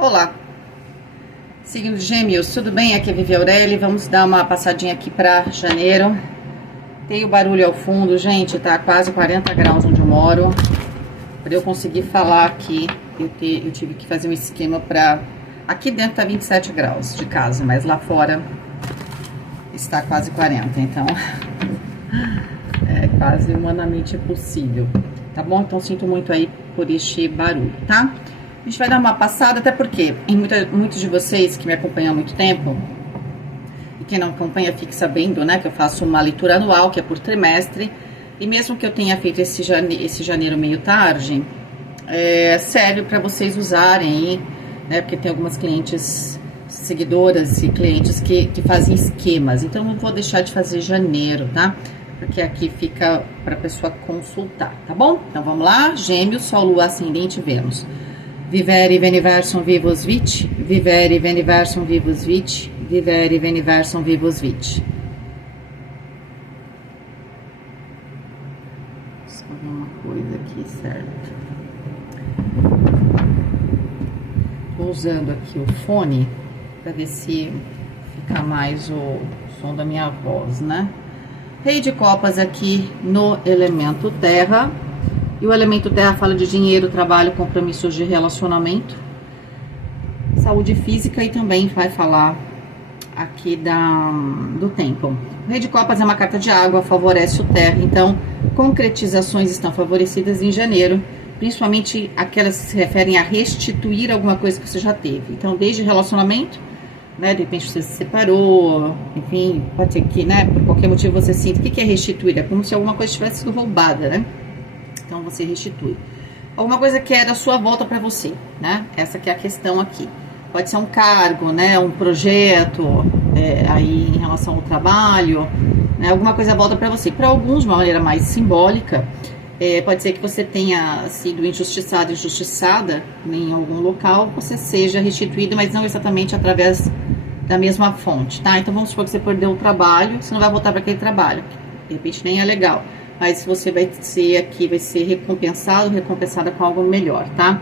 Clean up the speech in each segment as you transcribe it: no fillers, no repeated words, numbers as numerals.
Olá, signo de Gêmeos, tudo bem? Aqui é Vivi Aureli, vamos dar uma passadinha aqui para janeiro. Tem o barulho ao fundo, gente, tá quase 40 graus onde eu moro. Para eu conseguir falar aqui, eu tive que fazer um esquema para... Aqui dentro tá 27 graus de casa, mas lá fora está quase 40, então é quase humanamente possível, tá bom? Então sinto muito aí por este barulho, tá? A gente vai dar uma passada, até porque muitos de vocês que me acompanham há muito tempo, e quem não acompanha fique sabendo, né, que eu faço uma leitura anual, que é por trimestre, e mesmo que eu tenha feito esse janeiro meio tarde, serve para vocês usarem, né, porque tem algumas clientes, seguidoras e clientes que fazem esquemas, então não vou deixar de fazer janeiro, tá? Porque aqui fica para a pessoa consultar, tá bom? Então vamos lá, Gêmeos, Sol, Lua, Ascendente, Vênus. Vivere veniversum vivos vit, vivere veniversum vivos vit, vivere veniversum vivos vit. Só ver uma coisa aqui, certo? Tô usando aqui o fone para ver se fica mais o som da minha voz, né? Rei de Copas aqui no elemento terra. E o elemento terra fala de dinheiro, trabalho, compromissos de relacionamento, saúde física, e também vai falar aqui do tempo. O Rei de Copas é uma carta de água, favorece o terra, então concretizações estão favorecidas em janeiro, principalmente aquelas que se referem a restituir alguma coisa que você já teve. Então, desde relacionamento, né, de repente você se separou, enfim, pode ser que, né, por qualquer motivo você sinta. O que é restituir? É como se alguma coisa tivesse sido roubada, né? Então você restitui alguma coisa que é da sua volta para você, né? Essa que é a questão aqui. Pode ser um cargo, né? Um projeto, aí em relação ao trabalho, né? Alguma coisa volta para você. Para alguns, de uma maneira mais simbólica, pode ser que você tenha sido injustiçado, injustiçada em algum local, você seja restituído, mas não exatamente através da mesma fonte, tá? Então vamos supor que você perdeu o trabalho, você não vai voltar para aquele trabalho, de repente nem é legal. Mas você vai ser recompensada com algo melhor, tá?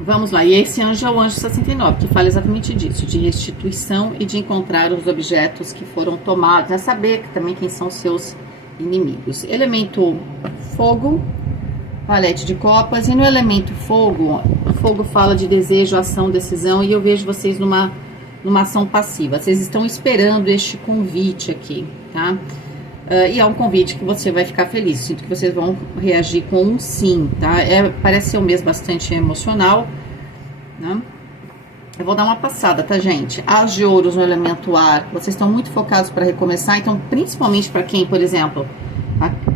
Vamos lá, e esse anjo é o anjo 69, que fala exatamente disso, de restituição e de encontrar os objetos que foram tomados, né? Saber também quem são seus inimigos. Elemento fogo, valete de copas, e no elemento fogo, o fogo fala de desejo, ação, decisão, e eu vejo vocês numa ação passiva. Vocês estão esperando este convite aqui, tá? E é um convite que você vai ficar feliz. Sinto que vocês vão reagir com um sim, tá? Parece ser um mês bastante emocional, né? Eu vou dar uma passada, tá, gente? As de ouros no elemento ar, vocês estão muito focados para recomeçar, então, principalmente para quem, por exemplo,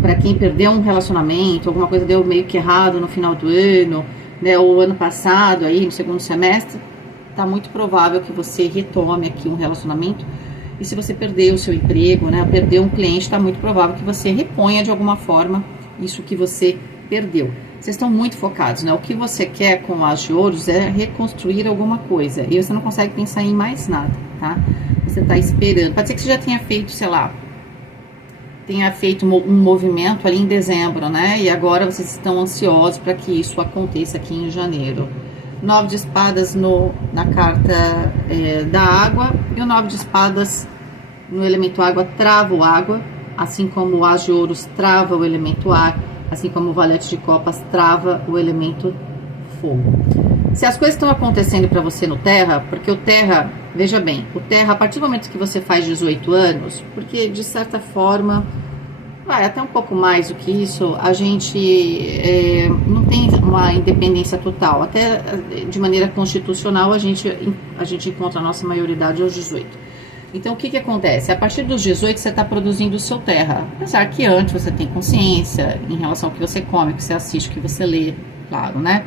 para quem perdeu um relacionamento, alguma coisa deu meio que errado no final do ano, né? Ou ano passado, aí, no segundo semestre, tá muito provável que você retome aqui um relacionamento. E se você perdeu o seu emprego, né, perdeu um cliente, tá muito provável que você reponha de alguma forma isso que você perdeu. Vocês estão muito focados, né? O que você quer com as de ouros é reconstruir alguma coisa. E você não consegue pensar em mais nada, tá? Você tá esperando. Pode ser que você já tenha feito, sei lá, um movimento ali em dezembro, né? E agora vocês estão ansiosos para que isso aconteça aqui em janeiro. 9 de espadas na carta da água, e o 9 de espadas no elemento água trava o água, assim como o as de ouros trava o elemento ar, assim como o valete de copas trava o elemento fogo. Se as coisas estão acontecendo para você no terra, porque o terra, veja bem, o terra, a partir do momento que você faz 18 anos, porque de certa forma, até um pouco mais do que isso, a gente não tem uma independência total. Até de maneira constitucional, a gente encontra a nossa maioridade aos 18. Então, o que acontece? A partir dos 18, você está produzindo o seu terra. Apesar que antes você tem consciência em relação ao que você come, o que você assiste, o que você lê, claro, né?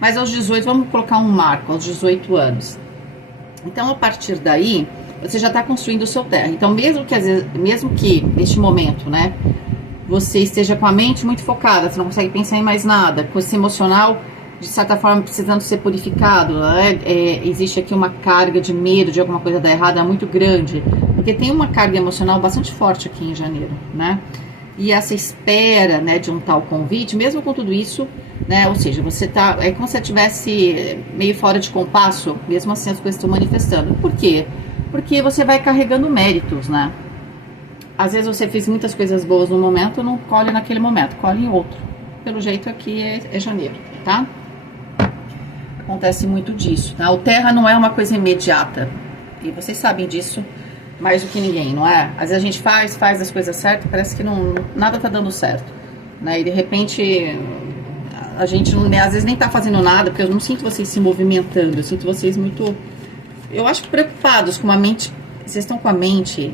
Mas aos 18, vamos colocar um marco, aos 18 anos. Então, a partir daí, você já está construindo o seu terra. Então, mesmo que neste momento, né, você esteja com a mente muito focada, você não consegue pensar em mais nada, com esse emocional, de certa forma, precisando ser purificado, né? Existe aqui uma carga de medo de alguma coisa dar errada muito grande, porque tem uma carga emocional bastante forte aqui em janeiro, né? E essa espera, né, de um tal convite, mesmo com tudo isso, né? Ou seja, você tá, é como se você estivesse meio fora de compasso, mesmo assim as coisas estão manifestando. Por quê? Porque você vai carregando méritos, né? Às vezes você fez muitas coisas boas no momento, não colhe naquele momento, colhe em outro. Pelo jeito aqui é janeiro, tá? Acontece muito disso, tá? O terra não é uma coisa imediata, e vocês sabem disso mais do que ninguém, não é? Às vezes a gente faz as coisas certas, parece que nada tá dando certo, né? E de repente a gente às vezes nem tá fazendo nada, porque eu não sinto vocês se movimentando, eu sinto vocês muito, eu acho, preocupados com a mente. Vocês estão com a mente,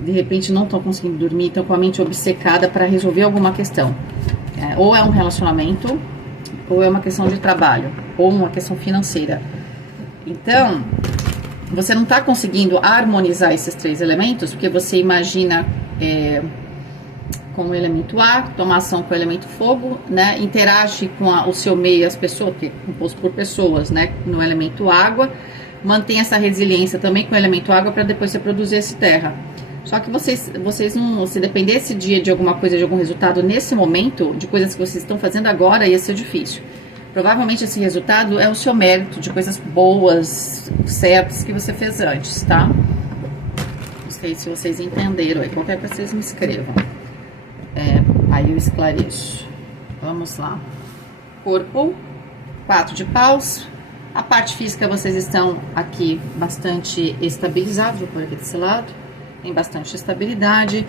de repente não estão conseguindo dormir, estão com a mente obcecada para resolver alguma questão. Ou é um relacionamento, ou é uma questão de trabalho, ou uma questão financeira. Então, você não está conseguindo harmonizar esses 3 elementos, porque você imagina com o elemento ar, toma ação com o elemento fogo, né? Interage com o seu meio, as pessoas, que é composto por pessoas, né? No elemento água, mantém essa resiliência também com o elemento água para depois você produzir esse terra. Só que vocês não, se dependesse de alguma coisa, de algum resultado nesse momento, de coisas que vocês estão fazendo agora, ia ser difícil. Provavelmente esse resultado é o seu mérito de coisas boas, certas que você fez antes, tá? Não sei se vocês entenderam aí, qualquer coisa vocês me escrevam. Aí eu esclareço. Vamos lá. Corpo, 4 de paus. A parte física vocês estão aqui bastante estabilizados, vou pôr aqui desse lado. Tem bastante estabilidade.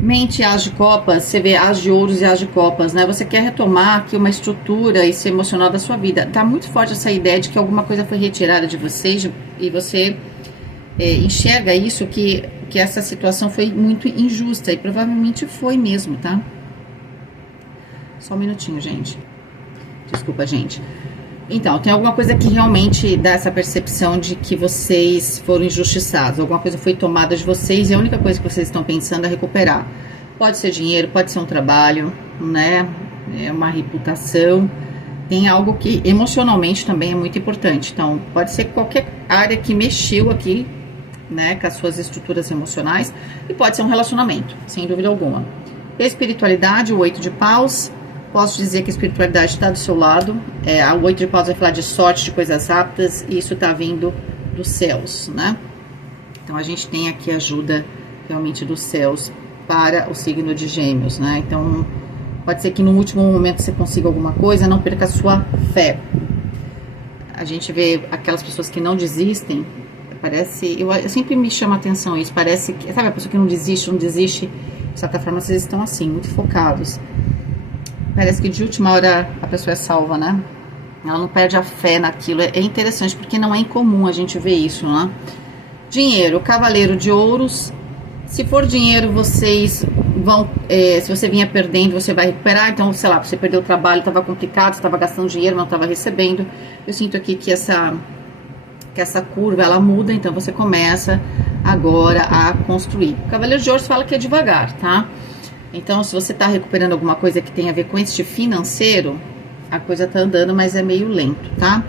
Mente, as de copas, você vê as de ouros e as de copas, né? Você quer retomar aqui uma estrutura e ser emocional da sua vida. Tá muito forte essa ideia de que alguma coisa foi retirada de vocês e você enxerga isso, que essa situação foi muito injusta, e provavelmente foi mesmo, tá? Só um minutinho, gente. Desculpa, gente. Então, tem alguma coisa que realmente dá essa percepção de que vocês foram injustiçados, alguma coisa foi tomada de vocês e a única coisa que vocês estão pensando é recuperar. Pode ser dinheiro, pode ser um trabalho, né? É uma reputação. Tem algo que emocionalmente também é muito importante. Então, pode ser qualquer área que mexeu aqui, né, com as suas estruturas emocionais, e pode ser um relacionamento, sem dúvida alguma. Espiritualidade, o 8 de paus. Posso dizer que a espiritualidade está do seu lado. O 8 de paus vai falar de sorte, de coisas aptas, e isso está vindo dos céus, né? Então, a gente tem aqui ajuda realmente dos céus para o signo de Gêmeos, né? Então, pode ser que no último momento você consiga alguma coisa, não perca a sua fé. A gente vê aquelas pessoas que não desistem, parece... Eu sempre me chama a atenção isso, parece que... Sabe a pessoa que não desiste, de certa forma vocês estão assim, muito focados. Parece que de última hora a pessoa é salva, né? Ela não perde a fé naquilo. É interessante, porque não é incomum a gente ver isso, né? Dinheiro, cavaleiro de ouros. Se for dinheiro, vocês vão... se você vinha perdendo, você vai recuperar. Então, sei lá, você perdeu o trabalho, estava complicado, estava gastando dinheiro, não estava recebendo. Eu sinto aqui que essa curva, ela muda, então você começa agora a construir. O cavaleiro de ouros fala que é devagar, tá? Então, se você está recuperando alguma coisa que tem a ver com este financeiro, a coisa tá andando, mas é meio lento, tá?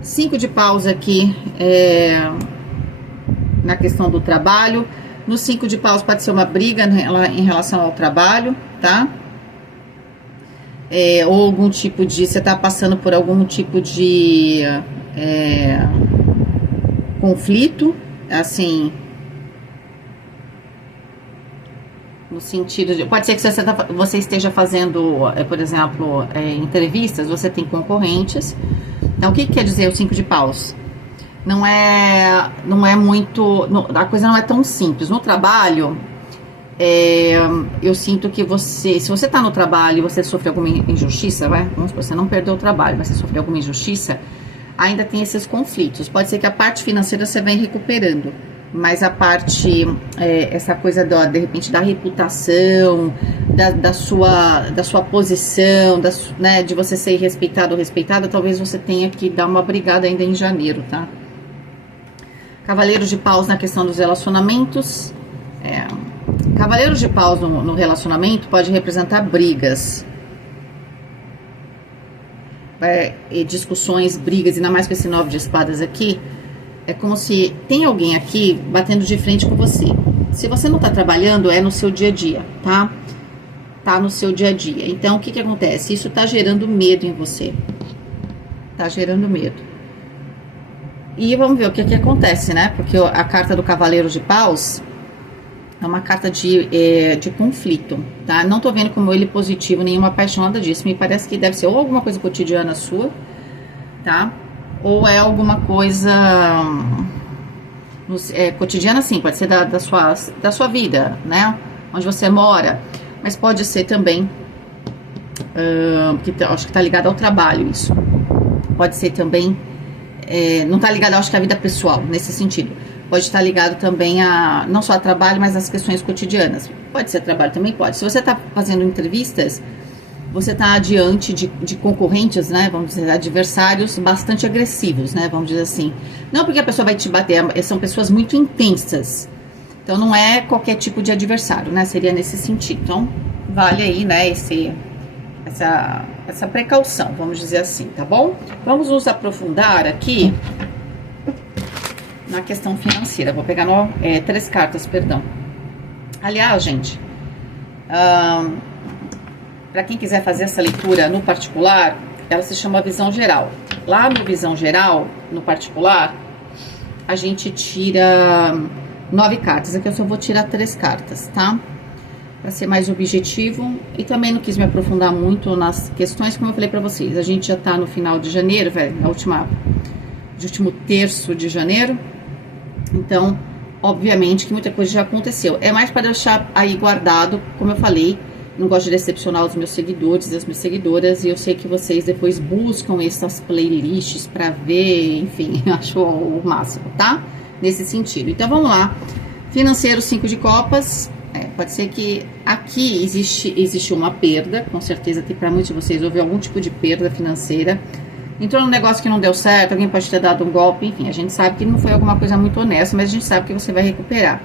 5 de paus aqui na questão do trabalho. No 5 de paus pode ser uma briga em relação ao trabalho, tá? Ou algum tipo de... Você tá passando por algum tipo de conflito, assim... No sentido de... Pode ser que você esteja fazendo, por exemplo, entrevistas, você tem concorrentes. Então, o que quer dizer o 5 de paus? Não é muito... a coisa não é tão simples. No trabalho, eu sinto que se você está no trabalho e você sofre alguma injustiça, vamos supor, você não perdeu o trabalho, mas você sofreu alguma injustiça, ainda tem esses conflitos. Pode ser que a parte financeira você vem recuperando, mas a parte, essa coisa de repente da reputação, da sua posição, né, de você ser respeitado ou respeitada, talvez você tenha que dar uma brigada ainda em janeiro, tá? Cavaleiro de paus na questão dos relacionamentos. Cavaleiro de paus no relacionamento pode representar brigas, discussões, brigas, ainda mais com esse 9 de espadas aqui. É como se tem alguém aqui batendo de frente com você. Se você não tá trabalhando, é no seu dia a dia, tá? tá no seu dia a dia. Então, o que que acontece? Isso tá gerando medo em você. Tá gerando medo. E vamos ver o que que acontece, né? Porque a carta do Cavaleiro de Paus é uma carta de conflito, tá? Não tô vendo como ele positivo, nenhuma paixão, nada disso. Me parece que deve ser ou alguma coisa cotidiana sua, tá? Ou é alguma coisa cotidiana, sim, pode ser da sua vida, né? Onde você mora, mas pode ser também, acho que tá ligado ao trabalho isso. Pode ser também, não tá ligado, acho que à vida pessoal, nesse sentido. Pode estar ligado também a, não só a trabalho, mas às questões cotidianas. Pode ser trabalho também, pode. Se você tá fazendo entrevistas, você está diante de concorrentes, né, vamos dizer, adversários bastante agressivos, né, vamos dizer assim. Não porque a pessoa vai te bater, são pessoas muito intensas. Então, não é qualquer tipo de adversário, né, seria nesse sentido. Então, vale aí, né, essa precaução, vamos dizer assim, tá bom? Vamos nos aprofundar aqui na questão financeira. Vou pegar 3 cartas, perdão. Aliás, gente, para quem quiser fazer essa leitura no particular, ela se chama Visão Geral. Lá no Visão Geral, no particular, a gente tira 9 cartas. Aqui eu só vou tirar 3 cartas, tá? Para ser mais objetivo. E também não quis me aprofundar muito nas questões, como eu falei para vocês. A gente já tá no final de janeiro, no último terço de janeiro. Então, obviamente que muita coisa já aconteceu. É mais para deixar aí guardado, como eu falei. Não gosto de decepcionar os meus seguidores, as minhas seguidoras, e eu sei que vocês depois buscam essas playlists para ver, enfim, acho o máximo, tá? Nesse sentido. Então, vamos lá. Financeiro, 5 de copas. Pode ser que aqui existe uma perda, com certeza que para muitos de vocês houve algum tipo de perda financeira. Entrou num negócio que não deu certo, alguém pode ter dado um golpe, enfim, a gente sabe que não foi alguma coisa muito honesta, mas a gente sabe que você vai recuperar.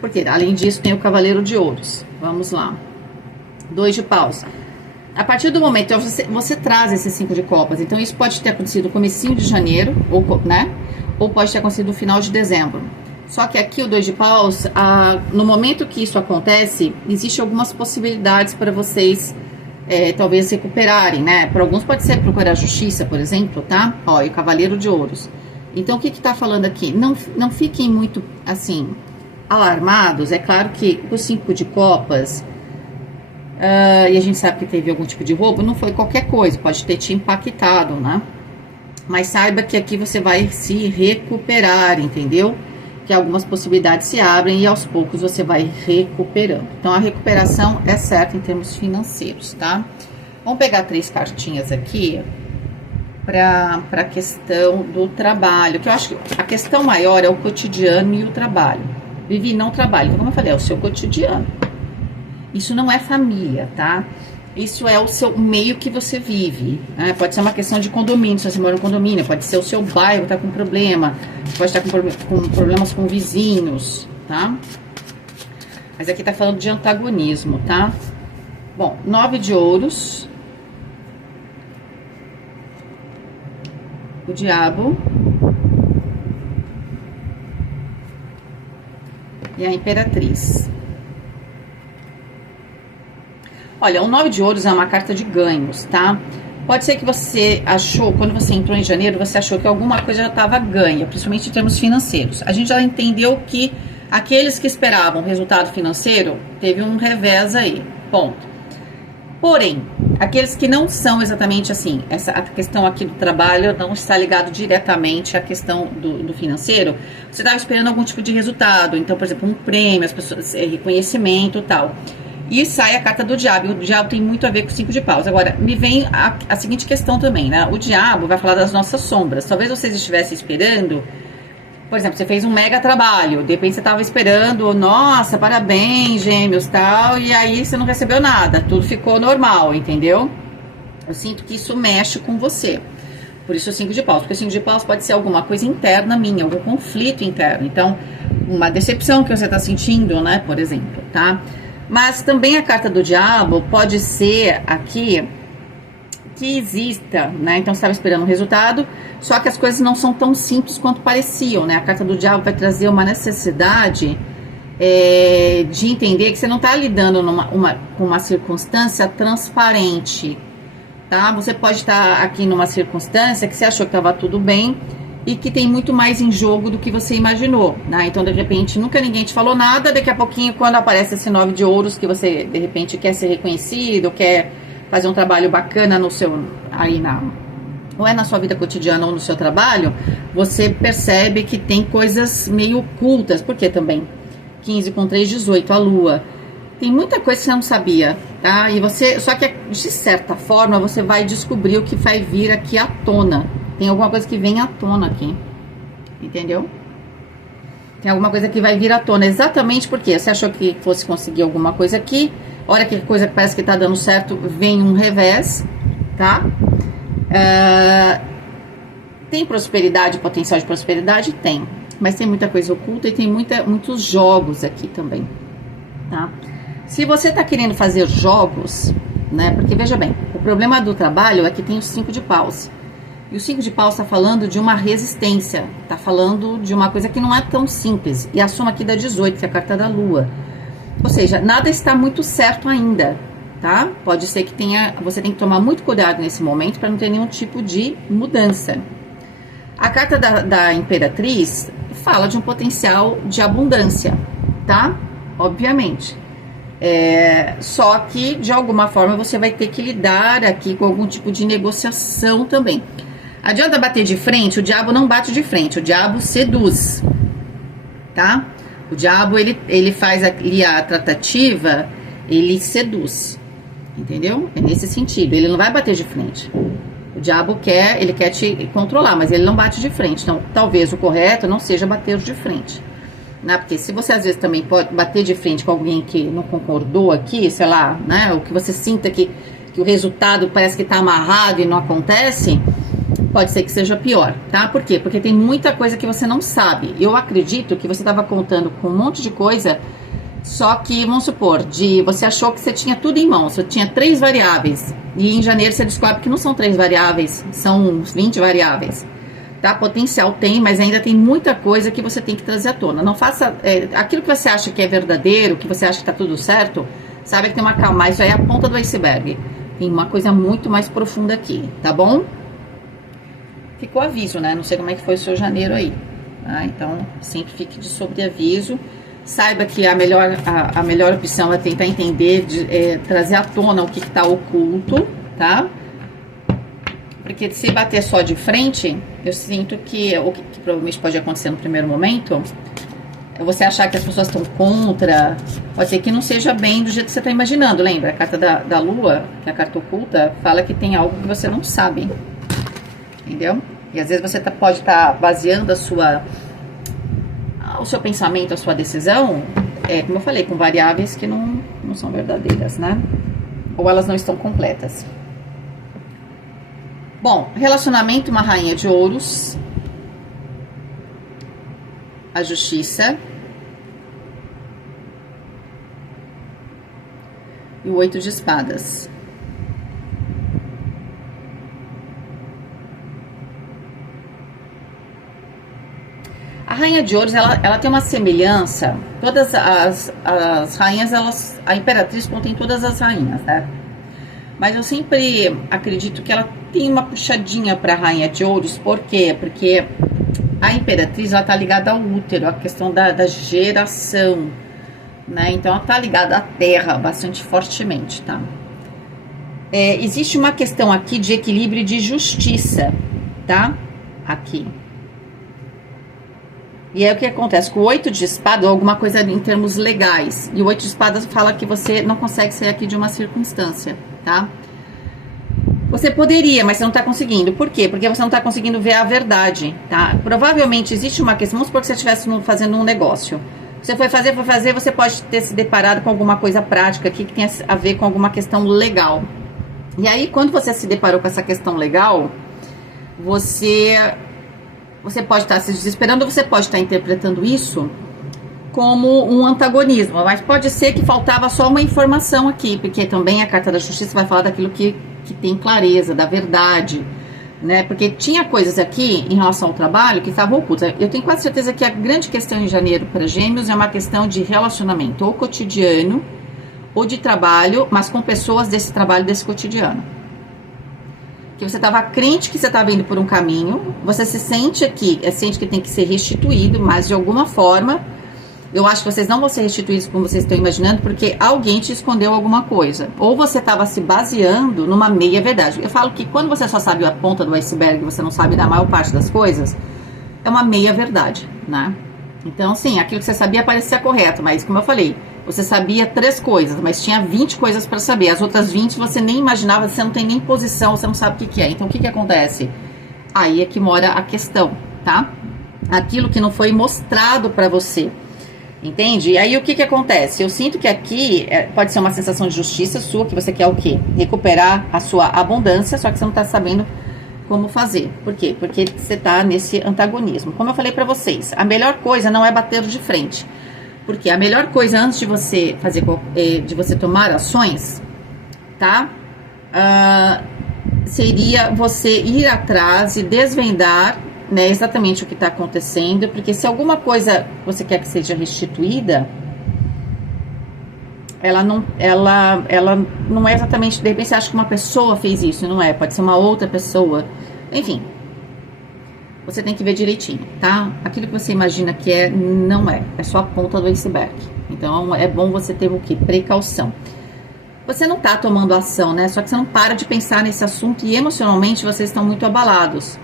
Porque, além disso, tem o Cavaleiro de Ouros. Vamos lá. 2 de paus. A partir do momento, então, você traz esse 5 de copas. Então, isso pode ter acontecido no comecinho de janeiro, né? Ou pode ter acontecido no final de dezembro. Só que aqui, o 2 de paus, no momento que isso acontece, existe algumas possibilidades para vocês, talvez, recuperarem, né? Para alguns pode ser procurar justiça, por exemplo, tá? Ó, e o Cavaleiro de Ouros. Então, o que tá falando aqui? Não fiquem muito, assim, alarmados. É claro que o 5 de copas... e a gente sabe que teve algum tipo de roubo, não foi qualquer coisa, pode ter te impactado, né? Mas saiba que aqui você vai se recuperar, entendeu? Que algumas possibilidades se abrem e aos poucos você vai recuperando. Então, a recuperação é certa em termos financeiros, tá? Vamos pegar 3 cartinhas aqui para a questão do trabalho, que eu acho que a questão maior é o cotidiano e o trabalho. Vive e não trabalho, então, como eu falei, é o seu cotidiano. Isso não é família, tá? Isso é o seu meio que você vive, né? Pode ser uma questão de condomínio, se você mora em condomínio, pode ser o seu bairro tá com problema, pode estar com problemas com vizinhos, tá? Mas aqui tá falando de antagonismo, tá? Bom, 9 de ouros. O diabo. E a imperatriz. Olha, o 9 de ouros é uma carta de ganhos, tá? Pode ser que você achou, quando você entrou em janeiro, você achou que alguma coisa já estava ganha, principalmente em termos financeiros. A gente já entendeu que aqueles que esperavam resultado financeiro, teve um revés aí, ponto. Porém, aqueles que não são exatamente assim, a questão aqui do trabalho não está ligado diretamente à questão do financeiro, você estava esperando algum tipo de resultado, então, por exemplo, um prêmio, as pessoas, reconhecimento e tal. E sai a carta do diabo. E o diabo tem muito a ver com o 5 de paus. Agora, me vem a seguinte questão também, né? O diabo vai falar das nossas sombras. Talvez vocês estivessem esperando... Por exemplo, você fez um mega trabalho. De repente você estava esperando... Nossa, parabéns, gêmeos, tal. E aí você não recebeu nada. Tudo ficou normal, entendeu? Eu sinto que isso mexe com você. Por isso o 5 de paus. Porque o 5 de paus pode ser alguma coisa interna minha. Algum conflito interno. Então, uma decepção que você está sentindo, né? Por exemplo, tá? Mas também a carta do diabo pode ser aqui que exista, né? Então você estava esperando um resultado, só que as coisas não são tão simples quanto pareciam, né? A carta do diabo vai trazer uma necessidade de entender que você não está lidando com uma circunstância transparente, tá? Você pode estar aqui numa circunstância que você achou que estava tudo bem e que tem muito mais em jogo do que você imaginou, né? Então, de repente, nunca ninguém te falou nada, daqui a pouquinho, quando aparece esse 9 de ouros, que você, de repente, quer ser reconhecido, quer fazer um trabalho bacana no seu, ou é na sua vida cotidiana ou no seu trabalho, você percebe que tem coisas meio ocultas, porque também 15 com 3, 18, a lua. Tem muita coisa que você não sabia, tá? E você, só que de certa forma você vai descobrir o que vai vir aqui à tona. Tem alguma coisa que vem à tona aqui, entendeu? Tem alguma coisa que vai vir à tona, exatamente porque você achou que fosse conseguir alguma coisa aqui, a hora que a coisa parece que tá dando certo, vem um revés, tá? Tem prosperidade, potencial de prosperidade? Tem. Mas tem muita coisa oculta e tem muitos jogos aqui também, tá? Se você tá querendo fazer jogos, né? Porque veja bem, o problema do trabalho é que tem os 5 de paus. E o 5 de paus está falando de uma resistência, tá falando de uma coisa que não é tão simples. E a soma aqui dá 18, que é a carta da lua. Ou seja, nada está muito certo ainda, tá? Pode ser que você tem que tomar muito cuidado nesse momento para não ter nenhum tipo de mudança. A carta da Imperatriz fala de um potencial de abundância, tá? Obviamente. Só que, de alguma forma, você vai ter que lidar aqui com algum tipo de negociação também. Adianta bater de frente? O diabo não bate de frente, o diabo seduz, tá? O diabo, ele faz ali a tratativa, ele seduz, entendeu? É nesse sentido, ele não vai bater de frente. O diabo ele quer te controlar, mas ele não bate de frente. Então, talvez o correto não seja bater de frente, né? Porque se você às vezes também pode bater de frente com alguém que não concordou aqui, sei lá, né? O que você sinta que o resultado parece que tá amarrado e não acontece, pode ser que seja pior, tá? Por quê? Porque tem muita coisa que você não sabe. Eu acredito que você estava contando com um monte de coisa, só que, vamos supor, você achou que você tinha tudo em mãos, você tinha 3 variáveis, e em janeiro você descobre que não são 3 variáveis, são 20 variáveis, tá? Potencial tem, mas ainda tem muita coisa que você tem que trazer à tona. Não faça, aquilo que você acha que é verdadeiro, que você acha que tá tudo certo, sabe que tem uma calma, isso aí é a ponta do iceberg. Tem uma coisa muito mais profunda aqui, tá bom? Ficou aviso, né? Não sei como é que foi o seu janeiro aí, tá? Então, sempre fique de sobreaviso. Saiba que a melhor opção é tentar entender, trazer à tona o que está oculto, tá? Porque se bater só de frente, eu sinto que o que provavelmente pode acontecer no primeiro momento é você achar que as pessoas estão contra. Pode ser que não seja bem do jeito que você está imaginando. Lembra? A carta da lua, que é a carta oculta, fala que tem algo que você não sabe. Entendeu? E às vezes você pode estar baseando o seu pensamento, a sua decisão, como eu falei, com variáveis que não são verdadeiras, né? Ou elas não estão completas. Bom, relacionamento, uma rainha de ouros, a justiça e o 8 de espadas. A rainha de ouros, ela tem uma semelhança, todas as rainhas, a imperatriz contém todas as rainhas, né? Mas eu sempre acredito que ela tem uma puxadinha para a rainha de ouros. Por quê? Porque a imperatriz, ela tá ligada ao útero, a questão da geração, né? Então ela tá ligada à terra bastante fortemente, tá? Existe uma questão aqui de equilíbrio e de justiça, tá? Aqui. E aí o que acontece? Com o 8 de espadas, ou alguma coisa em termos legais. E o 8 de espadas fala que você não consegue sair aqui de uma circunstância, tá? Você poderia, mas você não tá conseguindo. Por quê? Porque você não tá conseguindo ver a verdade, tá? Provavelmente existe uma questão, vamos supor que você estivesse fazendo um negócio. Você foi fazer, você pode ter se deparado com alguma coisa prática aqui que tenha a ver com alguma questão legal. E aí, quando você se deparou com essa questão legal, você pode estar se desesperando, você pode estar interpretando isso como um antagonismo, mas pode ser que faltava só uma informação aqui, porque também a carta da justiça vai falar daquilo que tem clareza, da verdade, né? Porque tinha coisas aqui em relação ao trabalho que estavam ocultas. Eu tenho quase certeza que a grande questão em janeiro para Gêmeos é uma questão de relacionamento, ou cotidiano, ou de trabalho, mas com pessoas desse trabalho, desse cotidiano. Que você estava crente que você estava indo por um caminho, você se sente aqui, sente que tem que ser restituído, mas de alguma forma, eu acho que vocês não vão ser restituídos como vocês estão imaginando, porque alguém te escondeu alguma coisa. Ou você estava se baseando numa meia verdade. Eu falo que quando você só sabe a ponta do iceberg, você não sabe da maior parte das coisas, é uma meia verdade, né? Então, sim, aquilo que você sabia parecia correto, mas como eu falei, você sabia 3 coisas, mas tinha 20 coisas para saber. As outras 20 você nem imaginava, você não tem nem posição, você não sabe o que é. Então, o que acontece? Aí é que mora a questão, tá? Aquilo que não foi mostrado para você. Entende? E aí o que acontece? Eu sinto que aqui pode ser uma sensação de justiça sua, que você quer o quê? Recuperar a sua abundância, só que você não tá sabendo como fazer. Por quê? Porque você tá nesse antagonismo. Como eu falei pra vocês, a melhor coisa não é bater de frente. Porque a melhor coisa antes de você fazer, de você tomar ações, tá? Seria você ir atrás e desvendar, né, exatamente o que está acontecendo, porque se alguma coisa você quer que seja restituída, ela não é exatamente, de repente você acha que uma pessoa fez isso, não é, pode ser uma outra pessoa, enfim, você tem que ver direitinho, tá? Aquilo que você imagina que é, não é só a ponta do iceberg. Então é bom você ter o que? Precaução. Você não tá tomando ação, né, só que você não para de pensar nesse assunto e emocionalmente vocês estão muito abalados.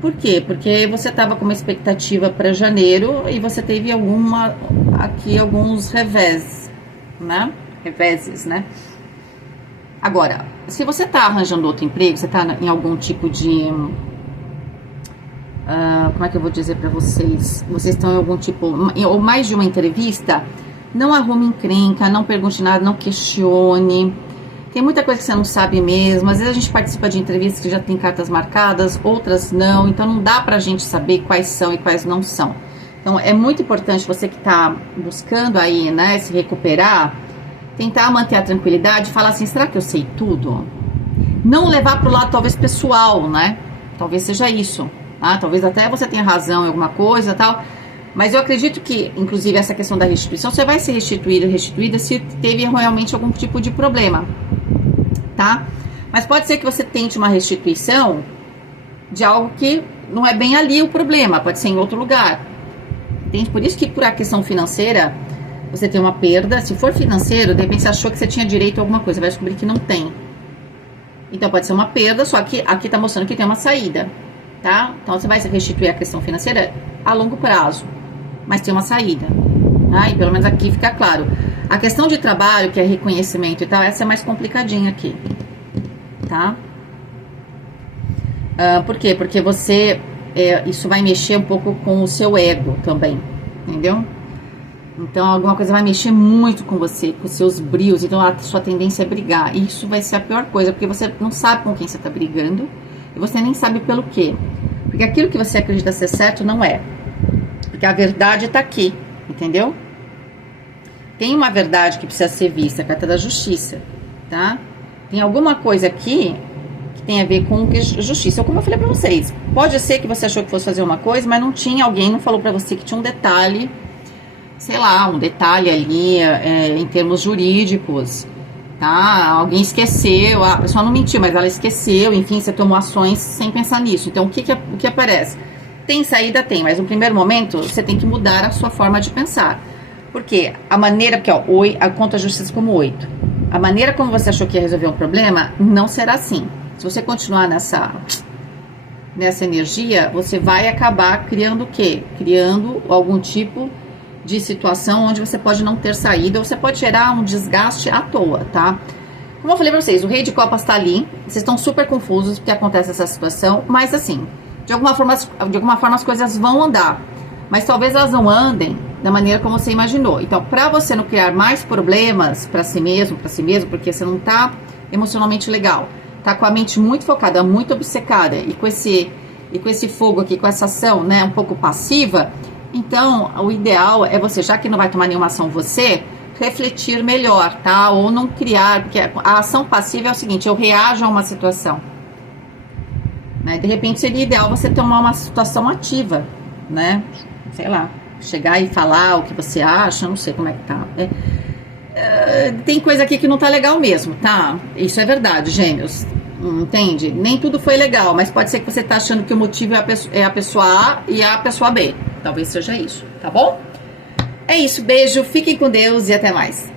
Por quê? Porque você estava com uma expectativa para janeiro e você teve alguns reveses, né? Agora, se você está arranjando outro emprego, você está em algum tipo de... como é que eu vou dizer para vocês? Vocês estão em algum tipo... ou mais de uma entrevista, não arrume encrenca, não pergunte nada, não questione... Tem muita coisa que você não sabe mesmo. Às vezes a gente participa de entrevistas que já tem cartas marcadas, outras não. Então não dá pra gente saber quais são e quais não são. Então é muito importante você que tá buscando aí, né, se recuperar, tentar manter a tranquilidade e falar assim, será que eu sei tudo? Não levar pro lado talvez pessoal, né? Talvez seja isso. Tá? Talvez até você tenha razão em alguma coisa e tal. Mas eu acredito que, inclusive, essa questão da restituição, você vai ser restituída se teve realmente algum tipo de problema. Tá? Mas pode ser que você tente uma restituição de algo que não é bem ali o problema, pode ser em outro lugar. Entende? Por isso que por a questão financeira, você tem uma perda. Se for financeiro, de repente você achou que você tinha direito a alguma coisa, vai descobrir que não tem. Então pode ser uma perda, só que aqui tá mostrando que tem uma saída, tá? Então você vai restituir a questão financeira a longo prazo, mas tem uma saída. Tá? E pelo menos aqui fica claro. A questão de trabalho, que é reconhecimento e tal, essa é mais complicadinha aqui, tá? Por quê? Porque você, isso vai mexer um pouco com o seu ego também, entendeu? Então, alguma coisa vai mexer muito com você, com os seus brios, então a sua tendência é brigar. E isso vai ser a pior coisa, porque você não sabe com quem você tá brigando, e você nem sabe pelo quê. Porque aquilo que você acredita ser certo não é. Porque a verdade tá aqui, entendeu? Tem uma verdade que precisa ser vista, a carta da justiça, tá? Tem alguma coisa aqui que tem a ver com justiça. Como eu falei pra vocês, pode ser que você achou que fosse fazer uma coisa, mas não tinha, alguém não falou pra você que tinha um detalhe, sei lá, um detalhe ali em termos jurídicos, tá? Alguém esqueceu, a pessoa não mentiu, mas ela esqueceu, enfim, você tomou ações sem pensar nisso. Então, o que aparece? Tem saída? Tem, mas no primeiro momento, você tem que mudar a sua forma de pensar. Porque a maneira, porque ó, a conta a justiça como 8. A maneira como você achou que ia resolver um problema, não será assim. Se você continuar nessa energia, você vai acabar criando o quê? Criando algum tipo de situação onde você pode não ter saída, ou você pode gerar um desgaste à toa, tá? Como eu falei pra vocês, o Rei de Copas tá ali, vocês estão super confusos porque acontece essa situação, mas assim, de alguma forma as coisas vão andar, mas talvez elas não andem da maneira como você imaginou. Então, para você não criar mais problemas para si mesmo, porque você não tá emocionalmente legal, tá com a mente muito focada, muito obcecada, e com esse fogo aqui, com essa ação, né, um pouco passiva, então, o ideal é você, já que não vai tomar nenhuma ação você, refletir melhor, tá? Ou não criar, porque a ação passiva é o seguinte, eu reajo a uma situação. né? De repente seria ideal você tomar uma situação ativa, né? Sei lá, chegar e falar o que você acha, não sei como é que tá. Tem coisa aqui que não tá legal mesmo, tá? Isso é verdade, gêmeos. Entende? Nem tudo foi legal, mas pode ser que você tá achando que o motivo é a pessoa A e a pessoa B. Talvez seja isso, tá bom? É isso, beijo, fiquem com Deus e até mais.